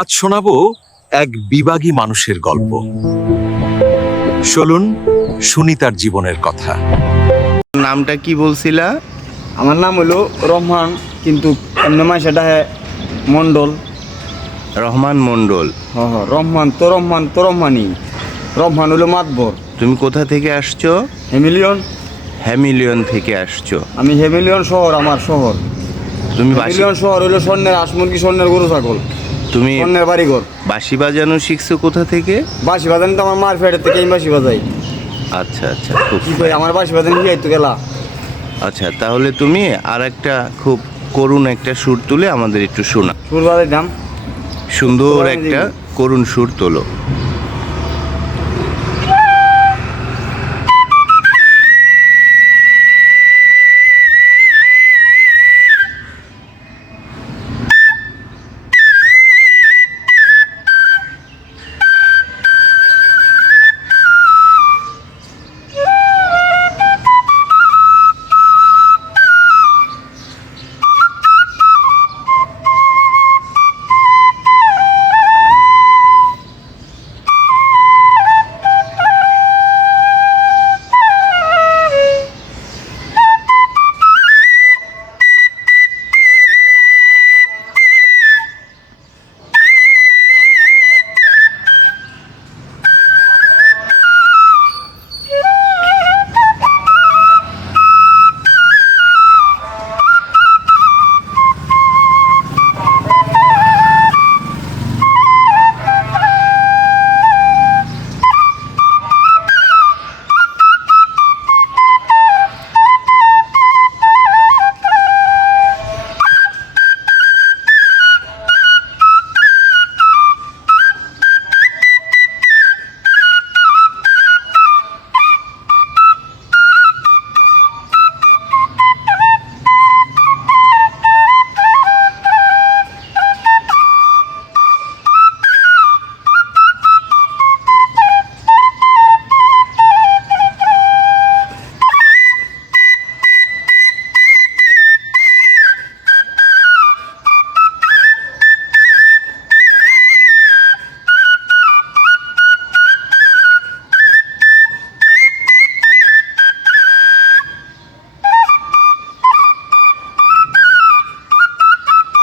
আজ শোনাবো এক বিভাগী মানুষের গল্প। চলুন শুনি তার জীবনের কথা। নামটা কি বলছিলা? আমার নাম হলো রহমান, কিন্তু এমনি মাসেটা হ্যাঁ মন্ডল। রহমান মন্ডল। রহমান তো রহমানই। রহমান হলো মাতবর। তুমি কোথা থেকে আসছো? হেমিলিয়ন। হ্যামিলিয়ন থেকে আসছো। আমি হেমিলিয়ন শহর, আমার শহর। তুমি হেমিলিয়ন শহর হলো স্বর্ণের হাঁস মুরগি, স্বর্ণের গরু ছাগল, তুমি স্বর্ণের বাড়িঘর। বাঁশি বাজানো শিখছো কোথা থেকে? বাঁশি বাজানি তো আমার মার ফেটের থেকে আমি বাঁশি বাজাই। আচ্ছা আচ্ছা, খুব কি কই আমার বাঁশি বাজানি কি তো গেলা। আচ্ছা, তাহলে তুমি আর একটা খুব করুণ একটা সুর তুলে আমাদের একটু শোনা। সুর বাজাই দাম সুন্দর সুর একটা বাজাই করুণ সুর তোলো।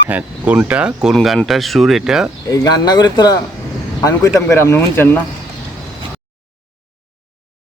হ্যাঁ, কোনটা, কোন গানটার সুর এটা? এই গান না করে তোরা আমি কইতাম করে আপনি শুনছেন না।